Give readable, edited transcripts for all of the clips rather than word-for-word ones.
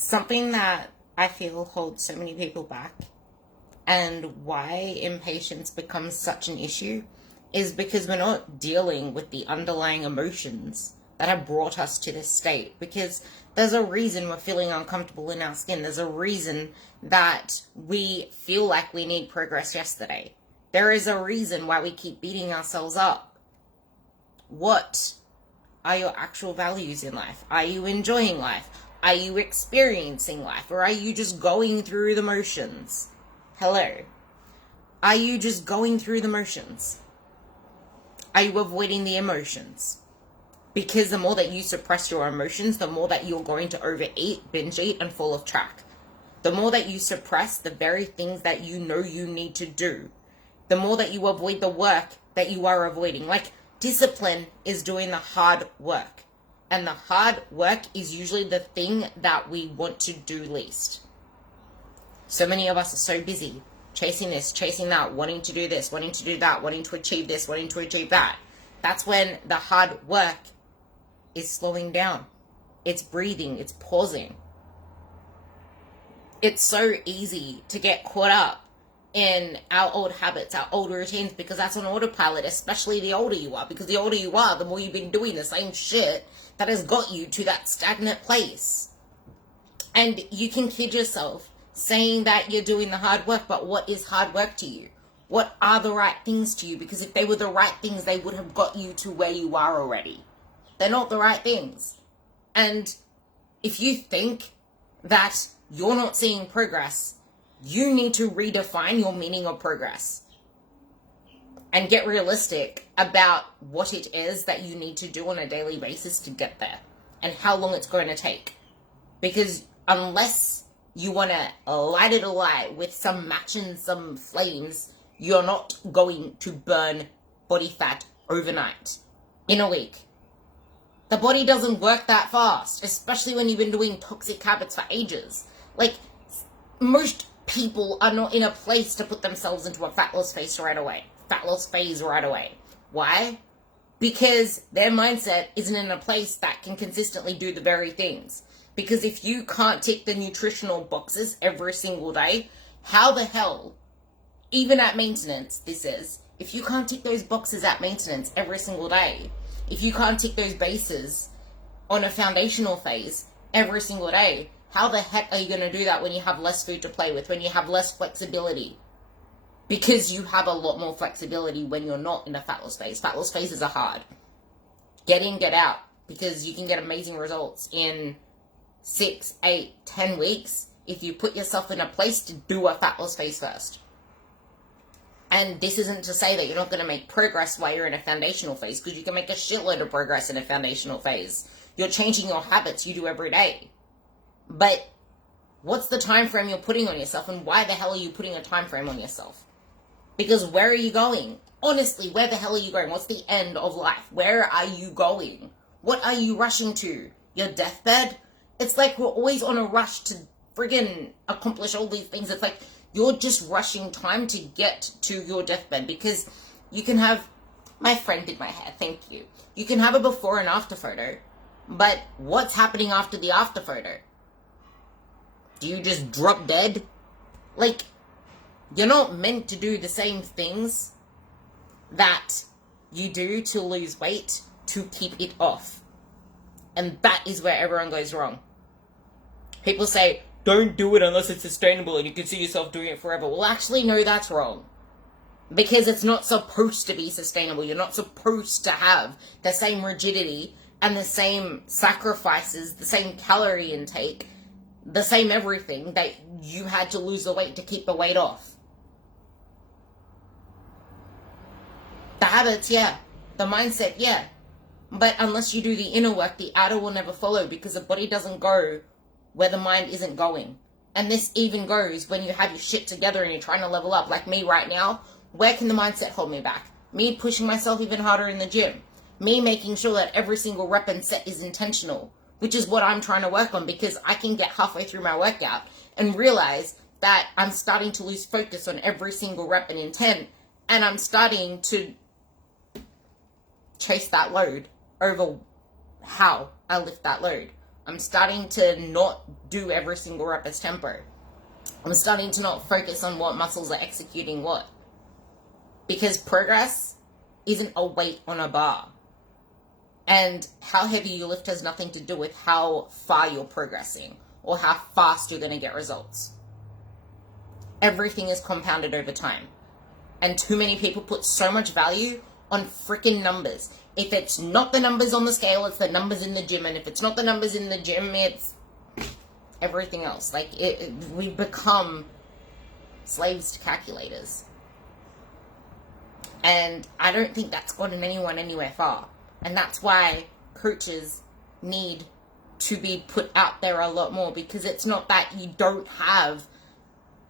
Something that I feel holds so many people back and why impatience becomes such an issue is because we're not dealing with the underlying emotions that have brought us to this state. Because there's a reason we're feeling uncomfortable in our skin. There's a reason that we feel like we need progress yesterday. There is a reason why we keep beating ourselves up. What are your actual values in life? Are you enjoying life? Are you experiencing life? Or are you just going through the motions? Hello. Are you just going through the motions? Are you avoiding the emotions? Because the more that you suppress your emotions, the more that you're going to overeat, binge eat, and fall off track. The more that you suppress the very things that you know you need to do, the more that you avoid the work that you are avoiding. Like, discipline is doing the hard work. And the hard work is usually the thing that we want to do least. So many of us are so busy chasing this, chasing that, wanting to do this, wanting to do that, wanting to achieve this, wanting to achieve that. That's when the hard work is slowing down. It's breathing, it's pausing. It's so easy to get caught up in our old habits, our old routines, because that's on autopilot, especially the older you are. Because the older you are, the more you've been doing the same shit that has got you to that stagnant place. And you can kid yourself saying that you're doing the hard work, but what is hard work to you? What are the right things to you? Because if they were the right things, they would have got you to where you are already. They're not the right things. And if you think that you're not seeing progress, you need to redefine your meaning of progress and get realistic about what it is that you need to do on a daily basis to get there and how long it's going to take. Because unless you want to light it alight with some match and some flames, you're not going to burn body fat overnight, in a week. The body doesn't work that fast, especially when you've been doing toxic habits for ages. Like, most people are not in a place to put themselves into a fat loss phase right away. Why? Because their mindset isn't in a place that can consistently do the very things. Because if you can't tick the nutritional boxes every single day, how the hell, even at maintenance, if you can't tick those boxes at maintenance every single day, if you can't tick those bases on a foundational phase every single day, how the heck are you going to do that when you have less food to play with, when you have less flexibility? Because you have a lot more flexibility when you're not in a fat loss phase. Fat loss phases are hard. Get in, get out, because you can get amazing results in 6, 8, 10 weeks if you put yourself in a place to do a fat loss phase first. And this isn't to say that you're not going to make progress while you're in a foundational phase, because you can make a shitload of progress in a foundational phase. You're changing your habits you do every day. But what's the time frame you're putting on yourself, and why the hell are you putting a time frame on yourself? Because where are you going? Honestly, where the hell are you going? What's the end of life? Where are you going? What are you rushing to? Your deathbed? It's like we're always on a rush to friggin' accomplish all these things. It's like you're just rushing time to get to your deathbed, because you can have, my friend did my hair, thank you. You can have a before and after photo, but what's happening after the after photo? Do you just drop dead? Like, you're not meant to do the same things that you do to lose weight to keep it off. And that is where everyone goes wrong. People say, don't do it unless it's sustainable and you can see yourself doing it forever. Well, actually, no, that's wrong. Because it's not supposed to be sustainable. You're not supposed to have the same rigidity and the same sacrifices, the same calorie intake, the same everything that you had to lose the weight to keep the weight off. The habits, yeah. The mindset, yeah. But unless you do the inner work, the outer will never follow, because the body doesn't go where the mind isn't going. And this even goes when you have your shit together and you're trying to level up. Like me right now, where can the mindset hold me back? Me pushing myself even harder in the gym. Me making sure that every single rep and set is intentional, which is what I'm trying to work on, because I can get halfway through my workout and realize that I'm starting to lose focus on every single rep and intent, and I'm starting to chase that load over how I lift that load. I'm starting to not do every single rep as tempo. I'm starting to not focus on what muscles are executing what. Because progress isn't a weight on a bar. And how heavy you lift has nothing to do with how far you're progressing or how fast you're going to get results. Everything is compounded over time. And too many people put so much value on freaking numbers. If it's not the numbers on the scale, it's the numbers in the gym. And if it's not the numbers in the gym, it's everything else. Like, we become slaves to calculators. And I don't think that's gotten anyone anywhere far. And that's why coaches need to be put out there a lot more, because it's not that you don't have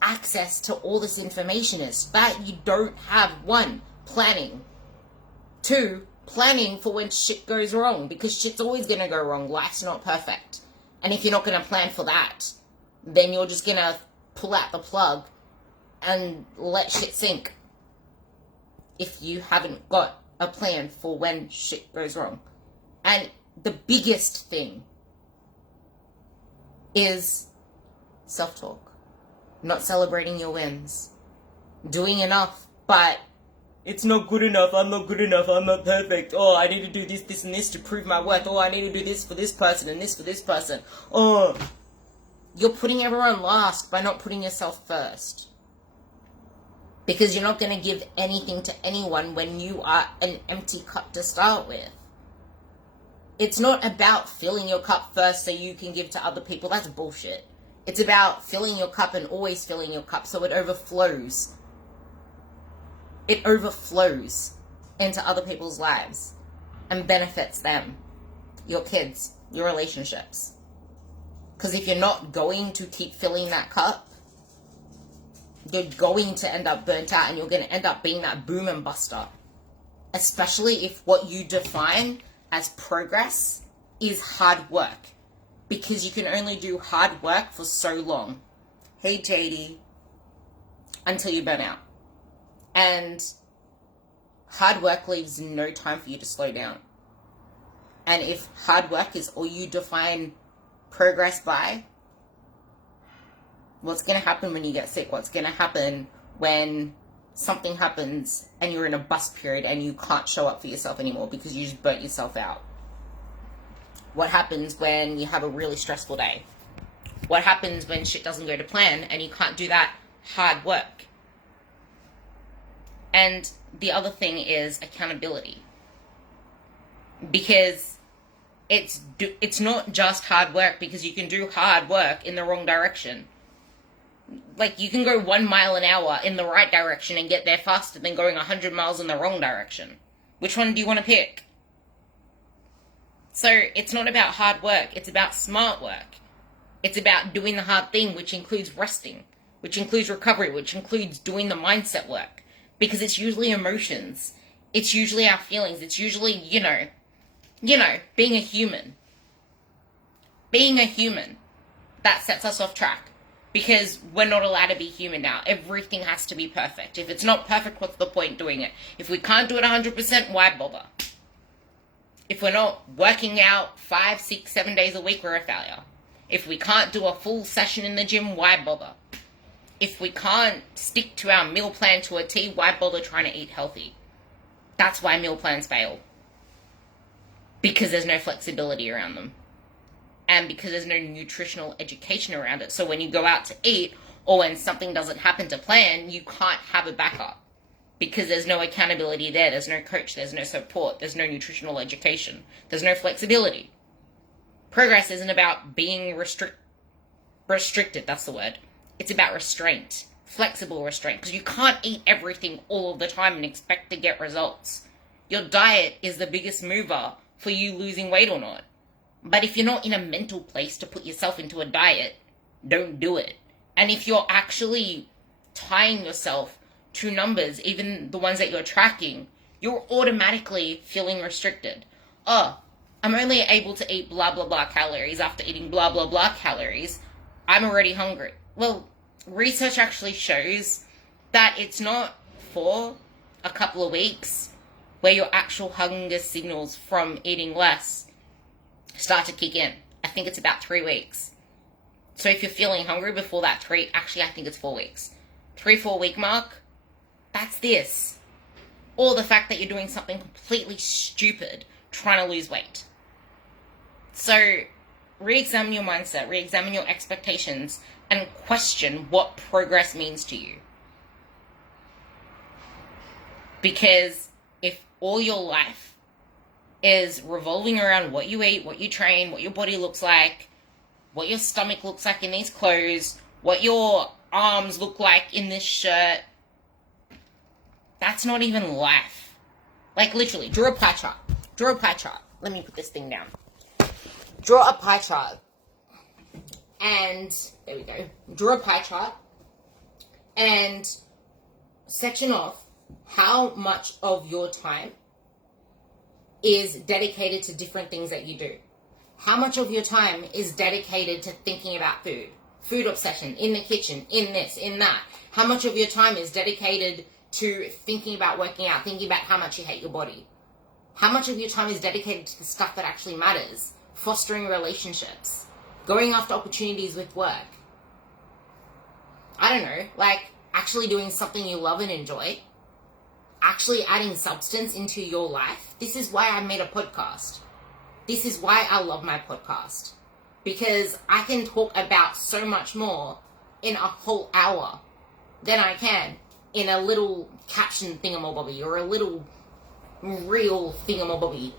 access to all this information, it's that you don't have, 1, planning, 2, planning for when shit goes wrong, because shit's always going to go wrong. Life's not perfect. And if you're not going to plan for that, then you're just going to pull out the plug and let shit sink. If you haven't got a plan for when shit goes wrong. And the biggest thing is self-talk. Not celebrating your wins. Doing enough, but it's not good enough, I'm not good enough, I'm not perfect. Oh, I need to do this, this, and this to prove my worth. Oh, I need to do this for this person and this for this person. Oh, you're putting everyone last by not putting yourself first. Because you're not going to give anything to anyone when you are an empty cup to start with. It's not about filling your cup first so you can give to other people. That's bullshit. It's about filling your cup and always filling your cup so it overflows. It overflows into other people's lives and benefits them, your kids, your relationships. Because if you're not going to keep filling that cup, you're going to end up burnt out and you're going to end up being that boom and buster. Especially if what you define as progress is hard work. Because you can only do hard work for so long. Hey, JD. Until you burn out. And hard work leaves no time for you to slow down. And if hard work is all you define progress by, what's going to happen when you get sick? What's going to happen when something happens and you're in a bust period and you can't show up for yourself anymore because you just burnt yourself out? What happens when you have a really stressful day? What happens when shit doesn't go to plan and you can't do that hard work? And the other thing is accountability. Because it's not just hard work, because you can do hard work in the wrong direction. Like, you can go 1 mile an hour in the right direction and get there faster than going 100 miles in the wrong direction. Which one do you want to pick? So, it's not about hard work, it's about smart work. It's about doing the hard thing, which includes resting, which includes recovery, which includes doing the mindset work. Because it's usually emotions. It's usually our feelings. It's usually, being a human. Being a human. That sets us off track. Because we're not allowed to be human now. Everything has to be perfect. If it's not perfect, what's the point doing it? If we can't do it 100%, why bother? If we're not working out 5, 6, 7 days a week, we're a failure. If we can't do a full session in the gym, why bother? If we can't stick to our meal plan to a T, why bother trying to eat healthy? That's why meal plans fail. Because there's no flexibility around them. And because there's no nutritional education around it. So when you go out to eat, or when something doesn't happen to plan, you can't have a backup. Because there's no accountability there. There's no coach. There's no support. There's no nutritional education. There's no flexibility. Progress isn't about being restricted. That's the word. It's about restraint. Flexible restraint. Because you can't eat everything all of the time and expect to get results. Your diet is the biggest mover for you losing weight or not. But if you're not in a mental place to put yourself into a diet, don't do it. And if you're actually tying yourself to numbers, even the ones that you're tracking, you're automatically feeling restricted. Oh, I'm only able to eat blah, blah, blah calories after eating blah, blah, blah calories. I'm already hungry. Well, research actually shows that it's not for a couple of weeks where your actual hunger signals from eating less start to kick in. I think it's about 3 weeks. So if you're feeling hungry before that I think it's 4 weeks. 3-4 week mark, that's this. Or the fact that you're doing something completely stupid, trying to lose weight. So re-examine your mindset, re-examine your expectations, and question what progress means to you. Because if all your life is revolving around what you eat, what you train, what your body looks like, what your stomach looks like in these clothes, what your arms look like in this shirt, that's not even life. Like, literally, draw a pie chart. Draw a pie chart. Let me put this thing down. Draw a pie chart. And, there we go. Draw a pie chart. And section off how much of your time is dedicated to different things that you do. How much of your time is dedicated to thinking about food? Food obsession, in the kitchen, in this, in that. How much of your time is dedicated to thinking about working out, thinking about how much you hate your body? How much of your time is dedicated to the stuff that actually matters? Fostering relationships, going after opportunities with work. I don't know, like actually doing something you love and enjoy. Actually adding substance into your life. This is why I made a podcast. This is why I love my podcast. Because I can talk about so much more in a whole hour than I can in a little caption thingamabobby or a little reel thingamabobby.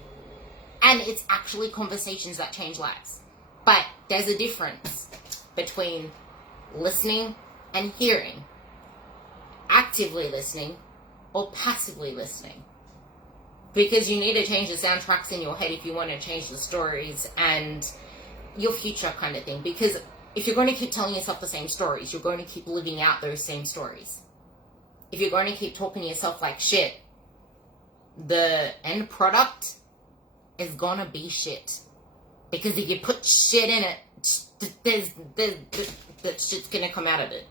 And it's actually conversations that change lives. But there's a difference between listening and hearing. Actively listening or passively listening. Because you need to change the soundtracks in your head if you want to change the stories and your future kind of thing. Because if you're going to keep telling yourself the same stories, you're going to keep living out those same stories. If you're going to keep talking to yourself like shit, the end product is gonna be shit. Because if you put shit in it, that shit's gonna come out of it.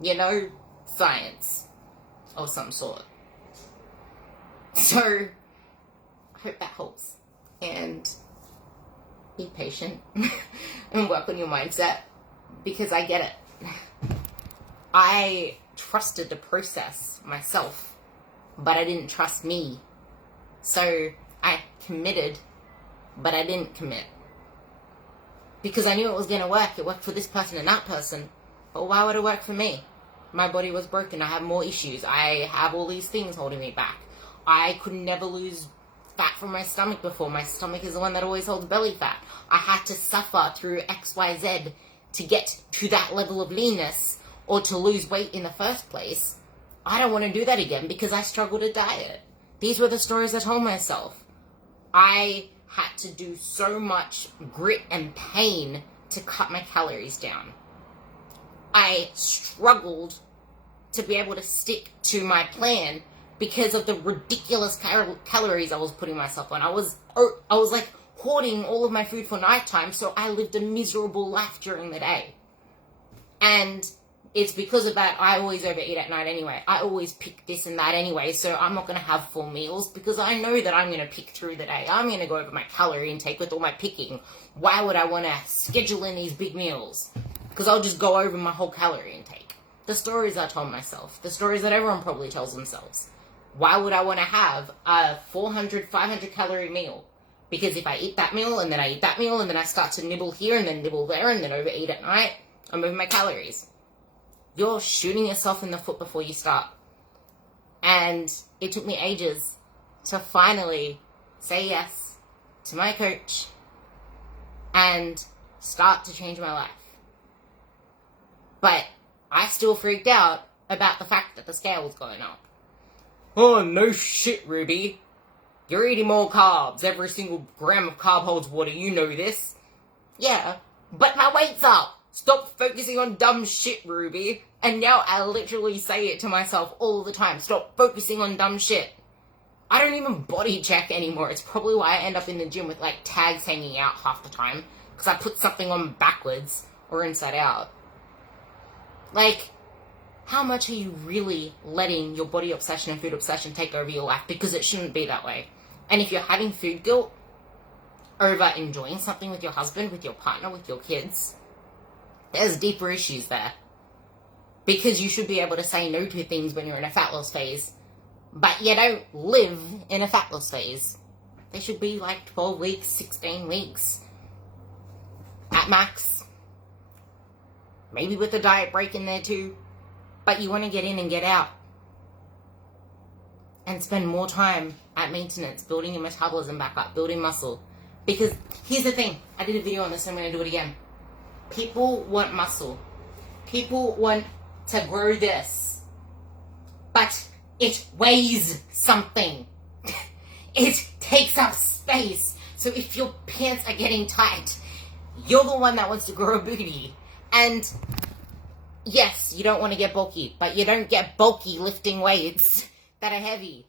You know? Science. Of some sort. So, I hope that helps. And be patient. And work on your mindset. Because I get it. I trusted the process myself. But I didn't trust me. So, I committed, but I didn't commit. Because I knew it was going to work. It worked for this person and that person. But why would it work for me? My body was broken. I have more issues. I have all these things holding me back. I could never lose fat from my stomach before. My stomach is the one that always holds belly fat. I had to suffer through XYZ to get to that level of leanness or to lose weight in the first place. I don't want to do that again because I struggled to diet. These were the stories I told myself. I had to do so much grit and pain to cut my calories down. I struggled to be able to stick to my plan because of the ridiculous calories I was putting myself on. I was like hoarding all of my food for nighttime, so I lived a miserable life during the day. And it's because of that I always overeat at night anyway. I always pick this and that anyway, so I'm not going to have full meals because I know that I'm going to pick through the day. I'm going to go over my calorie intake with all my picking. Why would I want to schedule in these big meals? Because I'll just go over my whole calorie intake. The stories I told myself. The stories that everyone probably tells themselves. Why would I want to have a 400, 500 calorie meal? Because if I eat that meal and then I eat that meal and then I start to nibble here and then nibble there and then overeat at night, I'm moving my calories. You're shooting yourself in the foot before you start. And it took me ages to finally say yes to my coach and start to change my life. But I still freaked out about the fact that the scale was going up. Oh, no shit, Ruby. You're eating more carbs. Every single gram of carb holds water. You know this. Yeah, but my weight's up. Stop focusing on dumb shit, Ruby. And now I literally say it to myself all the time. Stop focusing on dumb shit. I don't even body check anymore. It's probably why I end up in the gym with like tags hanging out half the time. Because I put something on backwards or inside out. Like, how much are you really letting your body obsession and food obsession take over your life? Because it shouldn't be that way. And if you're having food guilt, over enjoying something with your husband, with your partner, with your kids, there's deeper issues there. Because you should be able to say no to things when you're in a fat loss phase, but you don't live in a fat loss phase. They should be like 12 weeks, 16 weeks at max. Maybe with a diet break in there too. But you want to get in and get out. And spend more time at maintenance, building your metabolism back up, building muscle. Because here's the thing. I did a video on this and I'm going to do it again. People want muscle. People want to grow this. But it weighs something. It takes up space. So if your pants are getting tight, you're the one that wants to grow a booty. And yes, you don't want to get bulky, but you don't get bulky lifting weights that are heavy.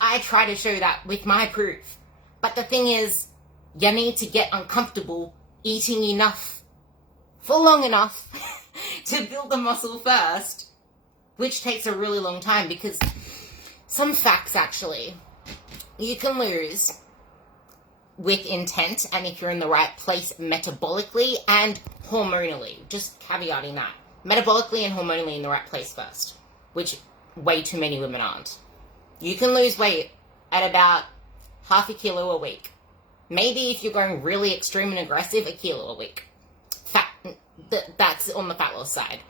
I try to show that with my proof. But the thing is, you need to get uncomfortable eating enough for long enough to build the muscle first, which takes a really long time because some facts actually, you can lose with intent and if you're in the right place metabolically and hormonally. Just caveating that. Metabolically and hormonally in the right place first, which way too many women aren't. You can lose weight at about half a kilo a week. Maybe if you're going really extreme and aggressive, a kilo a week. That's on the fat loss side.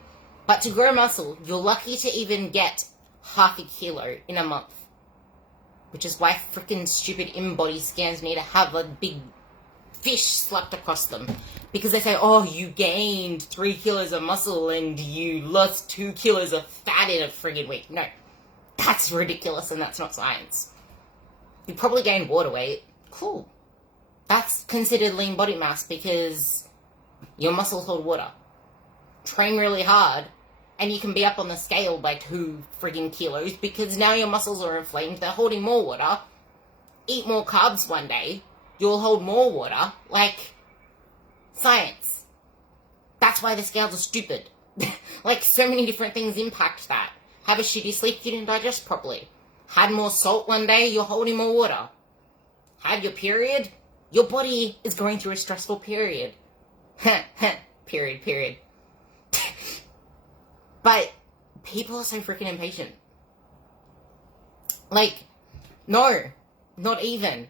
But to grow muscle, you're lucky to even get half a kilo in a month. Which is why freaking stupid in-body scans need to have a big fish slapped across them. Because they say, oh, you gained 3 kilos of muscle and you lost 2 kilos of fat in a friggin' week. No. That's ridiculous and that's not science. You probably gained water weight. Cool. That's considered lean body mass because your muscles hold water. Train really hard and you can be up on the scale by 2 friggin' kilos because now your muscles are inflamed. They're holding more water. Eat more carbs one day. You'll hold more water. Like, science. That's why the scales are stupid. Like, so many different things impact that. Have a shitty sleep, you didn't digest properly. Had more salt one day, you're holding more water. Had your period, your body is going through a stressful period. period. But people are so freaking impatient. Like, no, not even.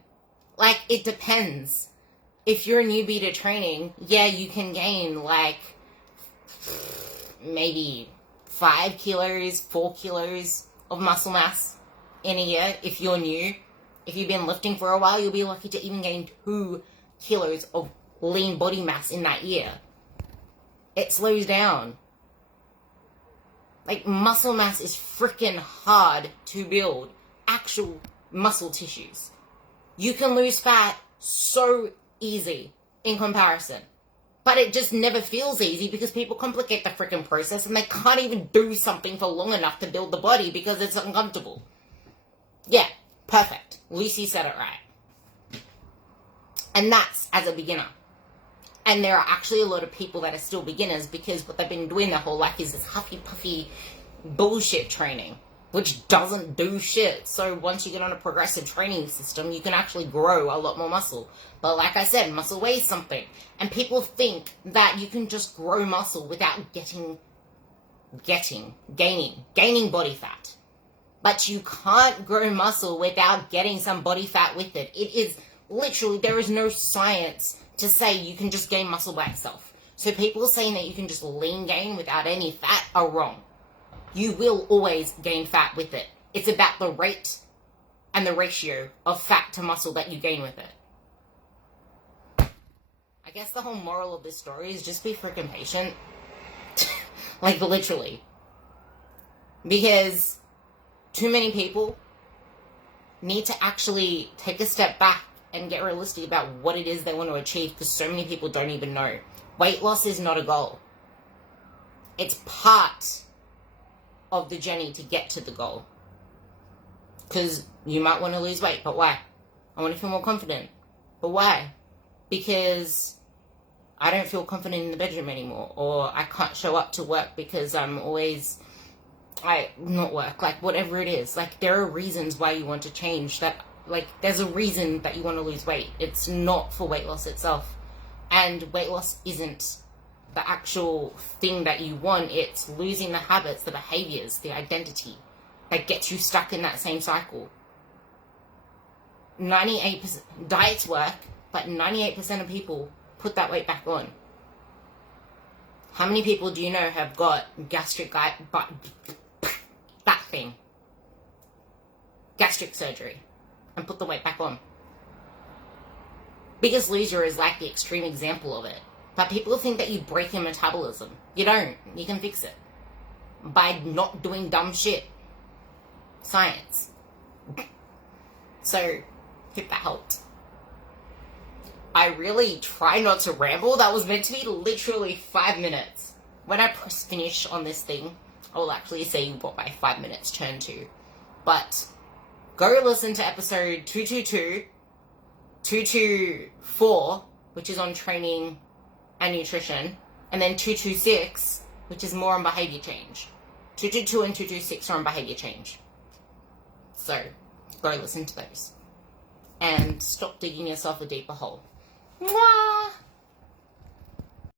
Like, it depends. If you're a newbie to training, yeah, you can gain, like, maybe 5 kilos, 4 kilos of muscle mass in a year if you're new. If you've been lifting for a while, you'll be lucky to even gain 2 kilos of lean body mass in that year. It slows down. Like, muscle mass is freaking hard to build. Actual muscle tissues. You can lose fat so easy in comparison. But it just never feels easy because people complicate the freaking process and they can't even do something for long enough to build the body because it's uncomfortable. Yeah, perfect. Lucy said it right. And that's as a beginner. And there are actually a lot of people that are still beginners because what they've been doing their whole life is this huffy-puffy bullshit training, which doesn't do shit. So once you get on a progressive training system, you can actually grow a lot more muscle. But like I said, muscle weighs something. And people think that you can just grow muscle without gaining body fat. But you can't grow muscle without getting some body fat with it. It is literally, there is no science to say you can just gain muscle by itself. So people saying that you can just lean gain without any fat are wrong. You will always gain fat with it. It's about the rate and the ratio of fat to muscle that you gain with it. I guess the whole moral of this story is just be freaking patient. Like, literally. Because too many people need to actually take a step back and get realistic about what it is they want to achieve because so many people don't even know. Weight loss is not a goal. It's part of the journey to get to the goal. Because you might want to lose weight, but why? I want to feel more confident. But why? Because I don't feel confident in the bedroom anymore, or I can't show up to work because I'm always, not work, like whatever it is. Like, there are reasons why you want to change that Like, there's a reason that you want to lose weight. It's not for weight loss itself. And weight loss isn't the actual thing that you want. It's losing the habits, the behaviors, the identity that gets you stuck in that same cycle. 98% diets work, but 98% of people put that weight back on. How many people do you know have got gastric surgery and put the weight back on? Biggest Loser is like the extreme example of it. But people think that you break your metabolism. You don't. You can fix it by not doing dumb shit. Science. So, hope that helped. I really try not to ramble. That was meant to be literally 5 minutes. When I press finish on this thing, I will actually see what my 5 minutes turned to. But go listen to episode 222, 224, which is on training and nutrition, and then 226, which is more on behavior change. 222 and 226 are on behavior change. So, go listen to those. And stop digging yourself a deeper hole. Mwah!